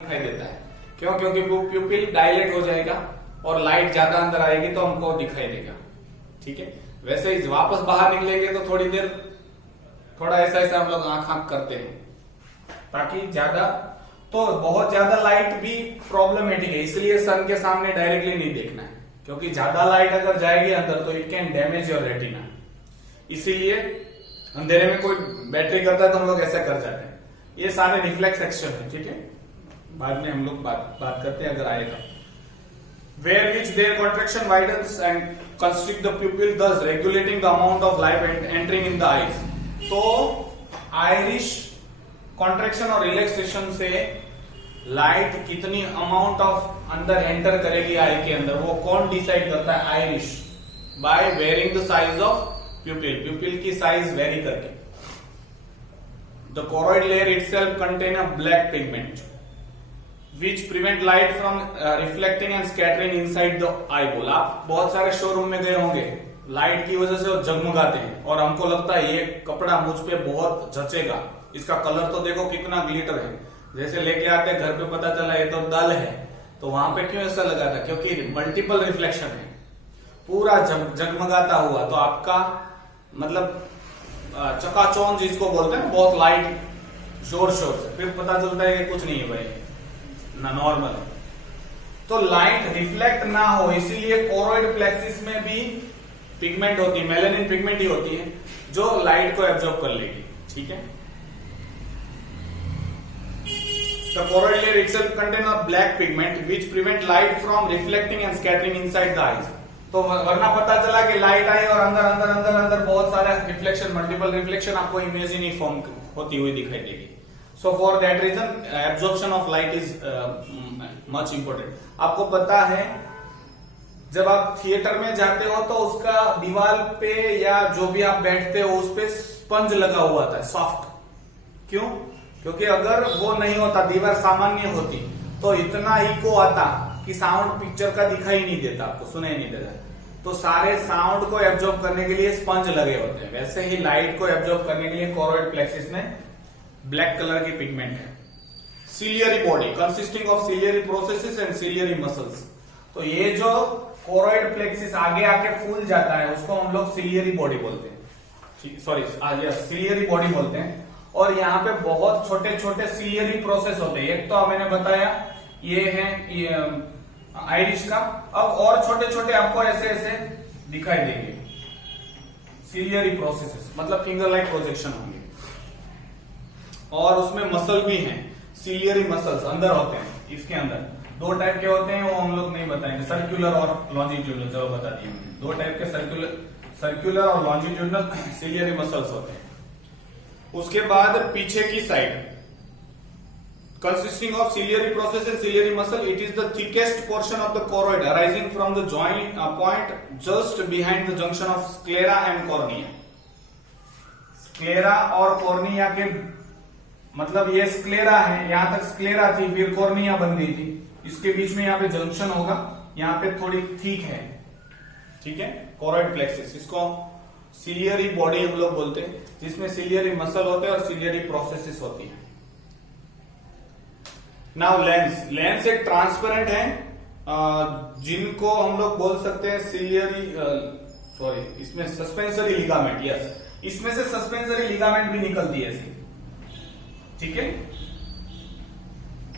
दिखाई देता है। क्यों? क्योंकि प्यूपिल डायलेट हो जाएगा और लाइट ज्यादा अंदर आएगी तो हमको दिखाई देगा। ठीक है, वैसे ही वापस बाहर निकलेंगे तो थोड़ी देर थोड़ा ऐसा ऐसा हम लोग आंख करते हैं ताकि ज्यादा, तो बहुत ज्यादा लाइट भी प्रॉब्लमेटिक है, इसलिए सन के सामने डायरेक्टली नहीं देखना है, क्योंकि ज्यादा लाइट अगर जाएगी अंदर तो it can damage your retina. इसीलिए अंधेरे में कोई बैटरी करता है तो हम लोग ऐसा कर जाते हैं। ये सारे रिफ्लेक्स एक्शन है। ठीक है, बाद में हम लोग बात करते हैं अगर आएगा। Where which there contraction widens and constrict the pupil thus regulating the amount of light entering in the eyes. तो आयरिश कॉन्ट्रैक्शन और रिलैक्सेशन से लाइट कितनी अमाउंट ऑफ अंदर एंटर करेगी आई के अंदर, वो कौन डिसाइड करता है? Iris, by varying the size of pupil, pupil की साइज वेरी करके। The choroid layer itself contain a black pigment which prevent light from reflecting and scattering inside the eyeball। आप बहुत सारे शोरूम में गए होंगे, लाइट की वजह से वो जगमगाते हैं और हमको लगता है ये कपड़ा मुझ पे बहुत जचेगा, इसका कलर तो देखो कितना ग्लिटर है, जैसे लेके आते घर पे पता चला ये तो डल है। तो वहां पे क्यों ऐसा लगा था? क्योंकि मल्टीपल रिफ्लेक्शन है, पूरा जगमगाता हुआ, तो आपका मतलब चकाचौंध जिसको बोलते हैं, बहुत लाइट जोर शोर से, फिर पता चलता है कि कुछ नहीं है भाई ना, नॉर्मल है। तो लाइट रिफ्लेक्ट ना हो, इसीलिए कोरोइड प्लेक्सिस में भी पिगमेंट होती है, मेलानिन पिगमेंट ही होती है जो लाइट को एब्जॉर्ब कर लेगी। ठीक है, The choroid layer itself contains a black pigment which prevent light from reflecting and scattering inside the eyes। तो वरना पता चला कि लाइट आई और अंदर अंदर अंदर अंदर बहुत सारा रिफ्लेक्शन, मल्टीपल रिफ्लेक्शन आपको इमेज ही नहीं फॉर्म होती हुई दिखाई देगी। So for that reason absorption of light is much important। आपको पता है जब आप थिएटर में जाते हो तो उसका दीवार पे या जो भी आप बैठते हो उस पे स्पंज लगा हुआ था, सॉफ्ट। क्यों? क्योंकि अगर वो नहीं होता, दीवार सामान्य होती, तो इतना इको आता कि साउंड पिक्चर का दिखाई नहीं देता, आपको सुनाई नहीं देता। तो सारे साउंड को एब्जॉर्ब करने के लिए स्पंज लगे होते हैं, वैसे ही लाइट को एब्जॉर्ब करने के लिए कोरोइड प्लेक्सिस में ब्लैक कलर की पिगमेंट है। Ciliary body consisting of ciliary processes and ciliary muscles. तो ये जो कोरोइड प्लेक्सिस आगे आके फूल जाता है उसको हम लोग सिलियरी बॉडी बोलते हैं, सॉरी सिलियरी बॉडी बोलते हैं। और यहाँ पे बहुत छोटे छोटे सिलियरी प्रोसेस होते हैं। एक तो मैंने बताया ये है आइरिश का, अब और छोटे छोटे आपको ऐसे ऐसे दिखाई देंगे सिलियरी प्रोसेसेस, मतलब फिंगर लाइक प्रोजेक्शन होंगे। और उसमें मसल भी हैं, सिलियरी मसल्स अंदर होते हैं। इसके अंदर दो टाइप के होते हैं, वो हम लोग नहीं बताएंगे, सर्कुलर और लॉन्जिट्यूडनल। चलो बता दिए मैंने, दो टाइप के सर्कुलर और लॉन्जिट्यूडनल सिलियरी मसल्स होते हैं। उसके बाद पीछे की side consisting of ciliary process and ciliary muscle, it is the thickest portion of the choroid arising from the joint point just behind the junction of sclera and cornea. Sclera और cornea के मतलब ये sclera है, यहां तक sclera थी, फिर cornea बन गई थी, इसके बीच में यहाँ पे जंक्शन होगा, यहाँ पे थोड़ी ठीक है। ठीक है, कोरोइड प्लेक्सिस, इसको सिलियरी बॉडी हम लोग बोलते हैं, जिसमें सिलियरी मसल होते हैं और सिलियरी प्रोसेसेस होती है। नाउ लेंस एक ट्रांसपेरेंट है, जिनको हम लोग बोल सकते हैं सिलियरी, सॉरी इसमें सस्पेंसरी लिगामेंट, यस, इसमें से सस्पेंसरी लिगामेंट भी निकलती है ऐसे। ठीक है,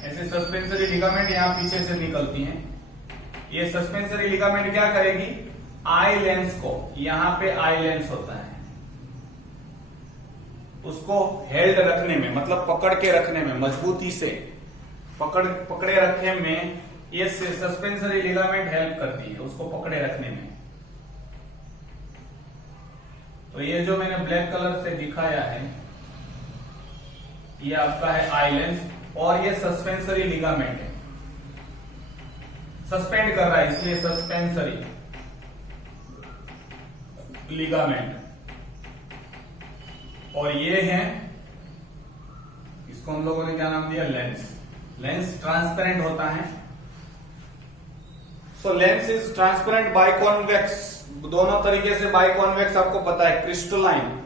ऐसे सस्पेंसरी लिगामेंट यहां पीछे से निकलती हैं। ये सस्पेंसरी लिगामेंट क्या करेगी? आई लेंस को, यहां पे आई लेंस होता है, उसको हेल्ड रखने में, मतलब पकड़ के रखने में, मजबूती से पकड़े रखने में ये सस्पेंसरी लिगामेंट हेल्प करती है उसको पकड़े रखने में। तो ये जो मैंने ब्लैक कलर से दिखाया है ये आपका है आई लेंस, और ये सस्पेंसरी लिगामेंट है, सस्पेंड कर रहा है इसलिए सस्पेंसरी लिगामेंट। और ये है, इसको हम लोगों ने क्या नाम दिया? लेंस। लेंस ट्रांसपेरेंट होता है। सो लेंस इज ट्रांसपेरेंट बाइकॉन्वेक्स, दोनों तरीके से बाइकॉन्वेक्स आपको पता है, crystalline,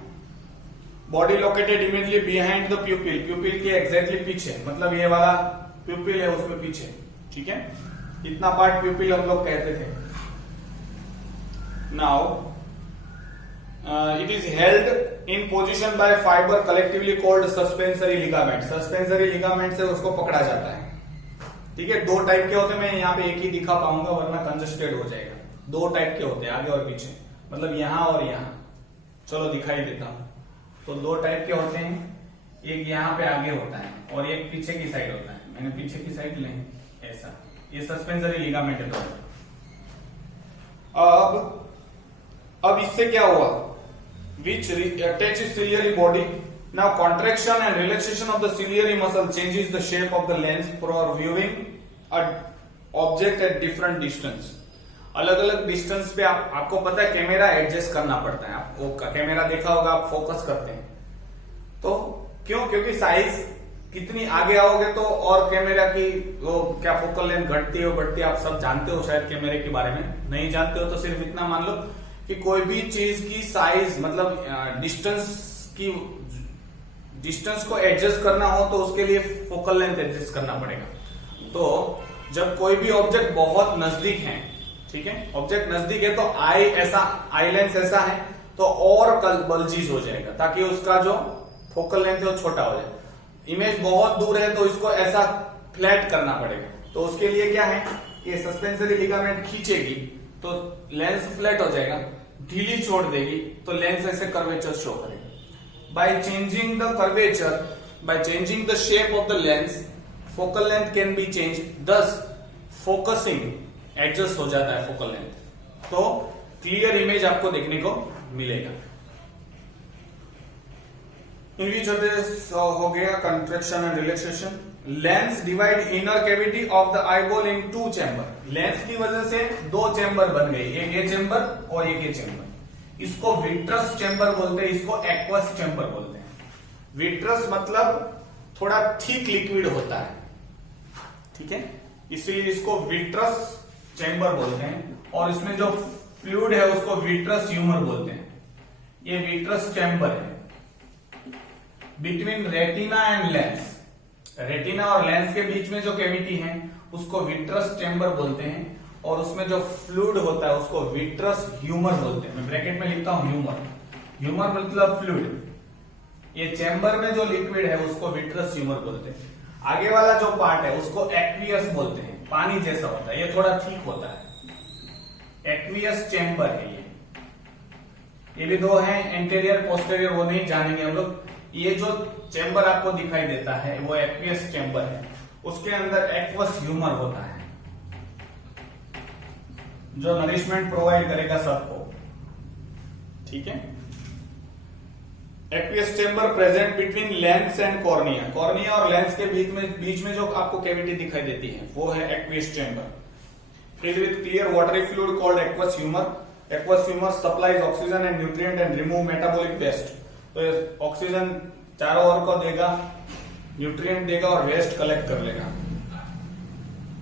body located immediately behind the प्यूपिल, प्यूपिल के एग्जैक्टली पीछे, मतलब ये वाला प्यूपिल है उसमें पीछे, ठीक है, इतना पार्ट प्यूपिल हम लोग कहते थे। Now it is held in position by fibre collectively called suspensory ligament. Suspensory ligament से उसको पकड़ा जाता है, ठीक है। दो टाइप के होते हैं, मैं यहाँ पे एक ही दिखा पाऊंगा वरना कंजस्टेड हो जाएगा। दो टाइप के होते हैं, आगे और पीछे, मतलब यहां और यहां। चलो दिखाई देता हूं। तो दो टाइप के होते हैं, एक यहाँ पे आगे होता है और एक पीछे की साइड होता है। मैंने पीछे की साइड ले, ऐसा, ये सस्पेंसरी लिगामेंट है। अब इससे क्या हुआ, which attaches ciliary body. Now contraction and relaxation of the ciliary muscle changes the shape of the lens for viewing a object at different distance. अलग अलग डिस्टेंस पे आपको पता है कैमरा एडजस्ट करना पड़ता है। आपको कैमरा देखा होगा, आप फोकस करते हैं तो क्यों, क्योंकि साइज कितनी आगे आओगे तो और कैमरा की वो क्या फोकल लेंथ घटती है बढ़ती है। आप सब जानते हो शायद कैमरे के बारे में, नहीं जानते हो तो सिर्फ इतना मान लो कि कोई भी चीज की साइज मतलब डिस्टेंस को एडजस्ट करना हो तो उसके लिए फोकल लेंथ एडजस्ट करना पड़ेगा। तो जब कोई भी ऑब्जेक्ट बहुत नजदीक है, ठीक है, ऑब्जेक्ट नजदीक है तो आई लेंस ऐसा है तो और बल्जिज हो जाएगा ताकि उसका जो फोकल लेंथ है वो छोटा हो जाए। इमेज बहुत दूर है तो इसको ऐसा फ्लैट करना पड़ेगा। तो उसके लिए क्या है, ये सस्पेंसरी लिगामेंट खींचेगी तो लेंस फ्लैट हो जाएगा, ढीली छोड़ देगी तो लेंस ऐसे कर्वेचर शो करेगा। By changing the curvature, by changing the shape of the lens, focal length can be change, thus focusing adjust हो जाता है फोकल लेंथ, तो क्लियर इमेज आपको देखने को मिलेगा। इन विच हो गया contraction and relaxation. Lens divide inner cavity of the eyeball into chamber. Lens की वजह से दो चैम्बर बन गई, एक ये चैम्बर और एक ये चैम्बर। इसको विट्रस चैम्बर बोलते हैं, इसको एक्वस चैम्बर बोलते हैं। विट्रस मतलब थोड़ा थिक लिक्विड होता है, ठीक है, इसलिए इसको विट्रस चैम्बर बोलते हैं। और इसमें जो फ्लूइड है उसको विट्रस ह्यूमर बोलते हैं। ये विट्रस चैम्बर है between retina and lens. Retina और लेंस के बीच में जो कैविटी है उसको विट्रस चैम्बर बोलते हैं, और उसमें जो फ्लूइड होता है उसको विट्रस ह्यूमर बोलते हैं। मैं ब्रैकेट में लिखता हूं ह्यूमर, ह्यूमर मतलब फ्लूइड। ये चैम्बर में जो लिक्विड है उसको विट्रस ह्यूमर बोलते हैं। आगे वाला जो पार्ट है उसको एक्वियस बोलते हैं, पानी जैसा होता है, ये थोड़ा ठीक होता है। एक्वियस चैम्बर है ये भी दो हैं, एंटीरियर पोस्टेरियर, वो नहीं जानेंगे हम लोग। ये जो चैम्बर आपको दिखाई देता है वो एक्वियस चैम्बर है, उसके अंदर एक्वस ह्यूमर होता है जो नरिशमेंट प्रोवाइड करेगा सबको, ठीक है। Aqueous chamber present between lens and cornea. Cornea और लेंस के बीच में जो आपको कैविटी दिखाई देती है वो है aqueous chamber. Filled with clear watery fluid called aqueous humour. Aqueous humour supplies oxygen and nutrient and remove metabolic waste. तो ऑक्सीजन चारों ओर को देगा, न्यूट्रिएंट देगा और वेस्ट कलेक्ट कर लेगा।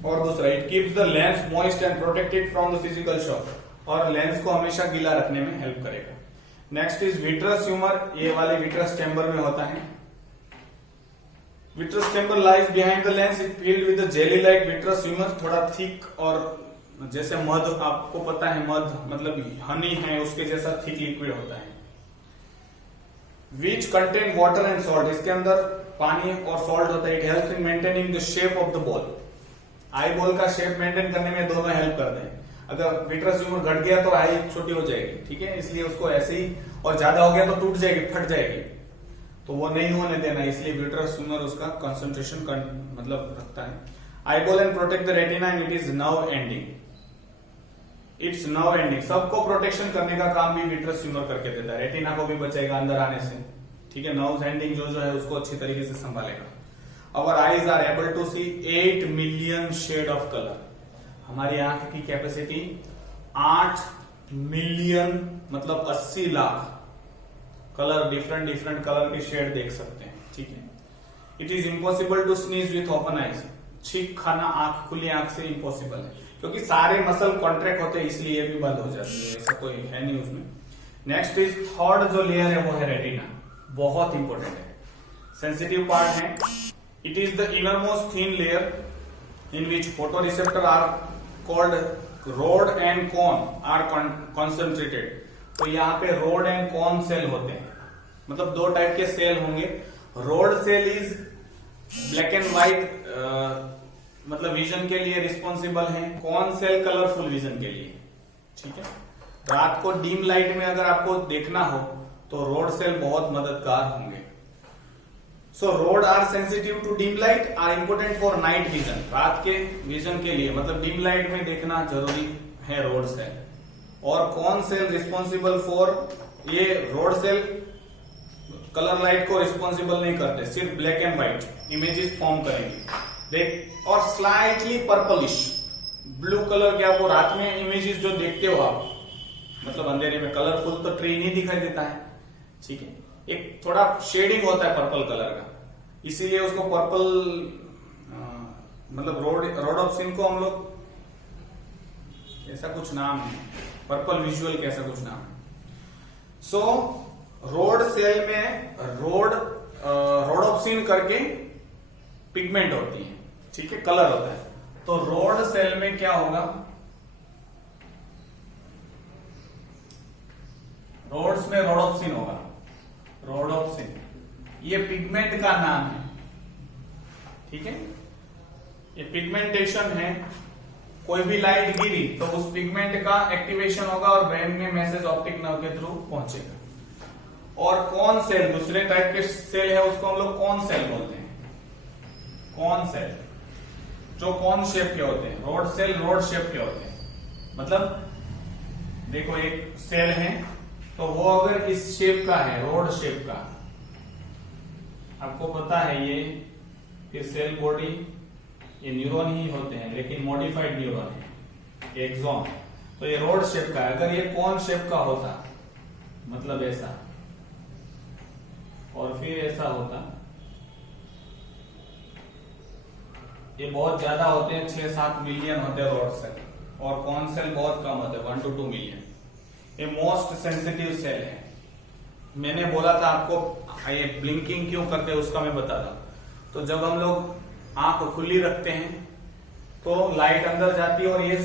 और दूसरा, it keeps the lens moist and protected from the physical shock, और लेंस को हमेशा गीला रखने में हेल्प करेगा। Next is vitreous humour. ये वाले विट्रस चैम्बर में होता है। Vitreous chamber lies behind the lens, it field with jelly like vitreous humour. थोड़ा थिक, और जैसे मध, आपको पता है मध मतलब हनी है, उसके जैसा थिक लिक्विड होता है। Which contain water and salt, इसके अंदर पानी और सॉल्ट होता है। It helps in maintaining the shape of the ball. Eye ball का शेप मेंटेन करने में दोनों हेल्प करते हैं। अगर विट्रस ह्यूमर घट गया तो आई छोटी हो जाएगी, ठीक है, इसलिए उसको ऐसे ही, और ज्यादा हो गया तो टूट जाएगी, फट जाएगी, तो वो नहीं होने देना, इसलिए विट्रस ह्यूमर उसका कंसंट्रेशन मतलब रखता है। Eye ball and protect the retina and it is nerve ending. It's nerve ending, सबको प्रोटेक्शन करने का काम भी विट्रस ह्यूमर करके देता है। रेटिना को भी बचाएगा अंदर आने से, ठीक है, नर्व एंडिंग जो है उसको अच्छी तरीके से संभालेगा। Our eyes are able to see 8 million shade of color. हमारी आंख की कैपेसिटी 8 मिलियन मतलब 80 लाख कलर, डिफरेंट कलर के शेड देख सकते हैं, ठीक है। It is impossible to sneeze with open eyes. छींक खाना आंख खुली आंख से इम्पॉसिबल है, क्योंकि सारे मसल कॉन्ट्रैक्ट होते हैं, इसलिए ये भी बंद हो जाती है, ऐसा कोई है नहीं उसमें। नेक्स्ट इज थर्ड जो लेयर है वो है रेटिना, बहुत इंपॉर्टेंट है, सेंसिटिव पार्ट है। It is the innermost thin layer in which photoreceptor are called rod and cone are concentrated. तो यहाँ पे rod and cone सेल होते हैं, मतलब दो टाइप के सेल होंगे. rod cell is black and white, मतलब विजन के लिए रिस्पॉन्सिबल है. कॉन सेल कलरफुल विजन के लिए. ठीक है. रात को डीम लाइट में अगर आपको देखना हो तो रोड सेल बहुत मददगार होंगे. So rod are sensitive to dim light, are important for night vision. रात के विजन के लिए, मतलब डीम लाइट में देखना जरूरी है रोड सेल. और कौन सेल रिस्पॉन्सिबल फॉर, ये रोड सेल कलर लाइट को रिस्पॉन्सिबल नहीं करते, सिर्फ black and white images form करेंगे. देख, और स्लाइटली पर्पलिश ब्लू कलर के आपको रात में इमेजेस जो देखते हो आप, मतलब अंधेरे में कलरफुल तो ट्री नहीं दिखाई देता है. ठीक है. एक थोड़ा शेडिंग होता है पर्पल कलर का, इसीलिए उसको पर्पल, मतलब रोड ऑफ सीन को हम लोग, ऐसा कुछ नाम है, पर्पल विजुअल के ऐसा कुछ नाम है. सो रोड सेल में रोड ऑफ सीन करके पिगमेंट होती है. ठीक है. कलर होता है. तो रोड सेल में क्या होगा, रोड्स में रोडोप्सिन होगा. रोडोप्सिन ये पिगमेंट का नाम है. ठीक है. ये पिगमेंटेशन है. कोई भी लाइट गिरी तो उस पिगमेंट का एक्टिवेशन होगा और ब्रेन में मैसेज ऑप्टिक नर्व के थ्रू पहुंचेगा. और कौन सेल दूसरे टाइप के सेल है, उसको हम लोग कौन सेल बोलते हैं. कौन सेल जो कौन शेप के होते हैं. रोड सेल रोड शेप के होते हैं. मतलब देखो, एक सेल है तो वो अगर इस शेप का है, रोड शेप का, आपको पता है ये, फिर सेल बॉडी, ये न्यूरॉन ही होते हैं लेकिन मॉडिफाइड न्यूरॉन है, एक्सॉन. तो ये रोड शेप का है. अगर ये कौन शेप का होता, मतलब ऐसा, और फिर ऐसा होता, ये बहुत ज्यादा होते हैं, 6-7 मिलियन होते हैं रोड सेल, और कौन सेल बहुत कम होते हैं, 1 to 2 मिलियन. ये मोस्ट सेंसिटिव सेल है. मैंने बोला था आपको ये ब्लिंकिंग क्यों करते हैं उसका मैं बता रहा. तो जब हम लोग आंख खुली रखते हैं तो लाइट अंदर जाती है और ये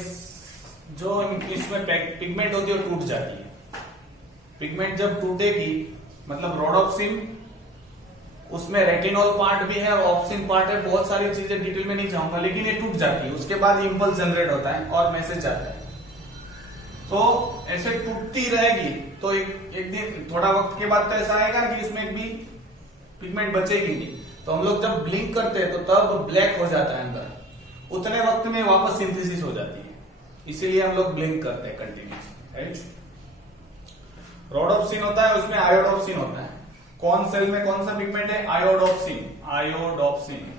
जो इसमें पिगमेंट होती है वो टूट जाती है. पिगमेंट जब टूटेगी, मतलब रोडोप्सिन, उसमें रेटिनॉल पार्ट भी है और ऑप्सिन पार्ट है, बहुत सारी चीजें डिटेल में नहीं जाऊंगा, लेकिन ये टूट जाती है. उसके बाद इंपल्स जनरेट होता है और मैसेज आता है. तो ऐसे टूटती रहेगी तो एक दिन, थोड़ा वक्त के बाद तो ऐसा आएगा कि इसमें भी पिगमेंट बचेगी नहीं. तो हम लोग जब ब्लिंक करते हैं तो तब ब्लैक हो जाता है अंदर, उतने वक्त में वापस सिंथेसिस हो जाती है. इसीलिए हम लोग ब्लिंक करते हैं कंटिन्यूस. रोडोप्सिन होता है, उसमें आयोडोप्सिन होता है. कौन सेल में कौन सा पिगमेंट है, आयोडोप्सिन. आयोडोप्सिन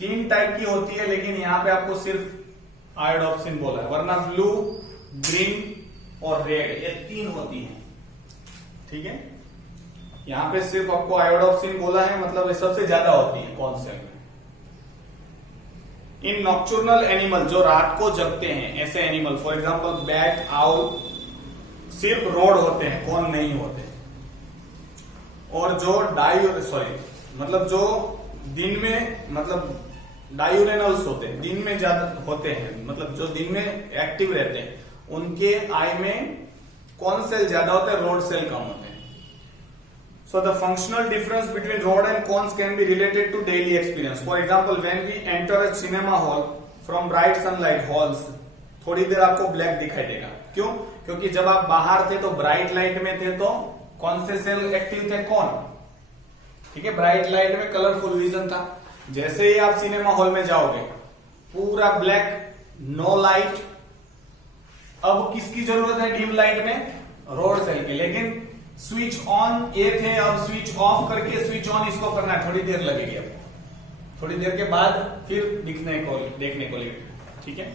3 टाइप की होती है, लेकिन यहाँ पे आपको सिर्फ आयोडोप्सिन बोला है, वरना ब्लू, ग्रीन और रेड ये 3 होती हैं. ठीक है. यहां पे सिर्फ आपको आयोडोप्सिन बोला है, मतलब ये सबसे ज्यादा होती है कौन सेल में. इन नॉक्चुर्नल एनिमल, जो रात को जगते हैं, ऐसे animal, for example bat, owl, सिर्फ रोड होते हैं, कौन नहीं होते. और जो मतलब जो दिन में, मतलब डायूरेनल्स होते हैं, दिन में ज्यादा होते हैं, मतलब जो दिन में एक्टिव रहते हैं, उनके आई में कौन सेल ज्यादा होते हैं, रोड सेल कम होते हैं. So the functional difference between rod and cones can be related to daily experience. For example, when we enter a cinema hall from bright sunlight halls, थोड़ी देर आपको ब्लैक दिखाई देगा. क्यों? क्योंकि जब आप बाहर थे तो ब्राइट लाइट में थे, तो कौन से सेल एक्टिव थे, कौन. ठीक है. ब्राइट लाइट में कलरफुल विजन था. जैसे ही आप सिनेमा हॉल में जाओगे, पूरा ब्लैक, नो लाइट. अब किसकी जरूरत है डीम लाइट में, रोड सेल की. लेकिन स्विच ऑन ये थे, अब स्विच ऑफ करके स्विच ऑन इसको करना है, थोड़ी देर लगेगी आपको. थोड़ी देर के बाद फिर देखने को लगेगा. ठीक है.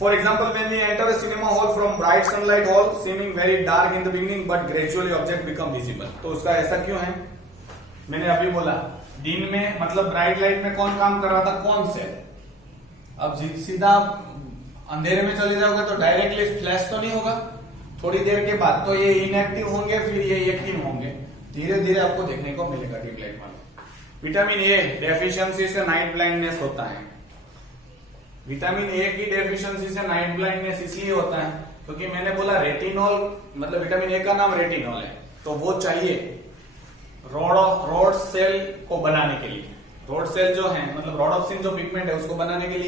For example, when we enter a cinema hall from bright sunlight hall, seeming very dark in the beginning but gradually object become visible. तो उसका ऐसा क्यों है, मैंने अभी बोला, दिन में मतलब ब्राइट लाइट में कौन काम कर रहा था, कौन से. अब सीधा अंधेरे में चले जाओगे तो डायरेक्टली फ्लैश तो नहीं होगा, थोड़ी देर के बाद तो ये इनएक्टिव होंगे, फिर ये एक्टिव होंगे. धीरे धीरे आपको देखने को मिलेगा डीप लाइट वाला. विटामिन ए डेफिशिएंसी से नाइट ब्लाइंडनेस होता है। विटामिन ए की डेफिशिएंसी से नाइट ब्लाइंडनेस इसलिए होता है क्योंकि मैंने बोला रेटिनॉल, मतलब विटामिन ए का नाम रेटिनॉल है, तो वो चाहिए रॉड सेल को बनाने के लिए। रॉड सेल जो है मतलब रोडोप्सिन जो पिगमेंट है उसको बनाने के लिए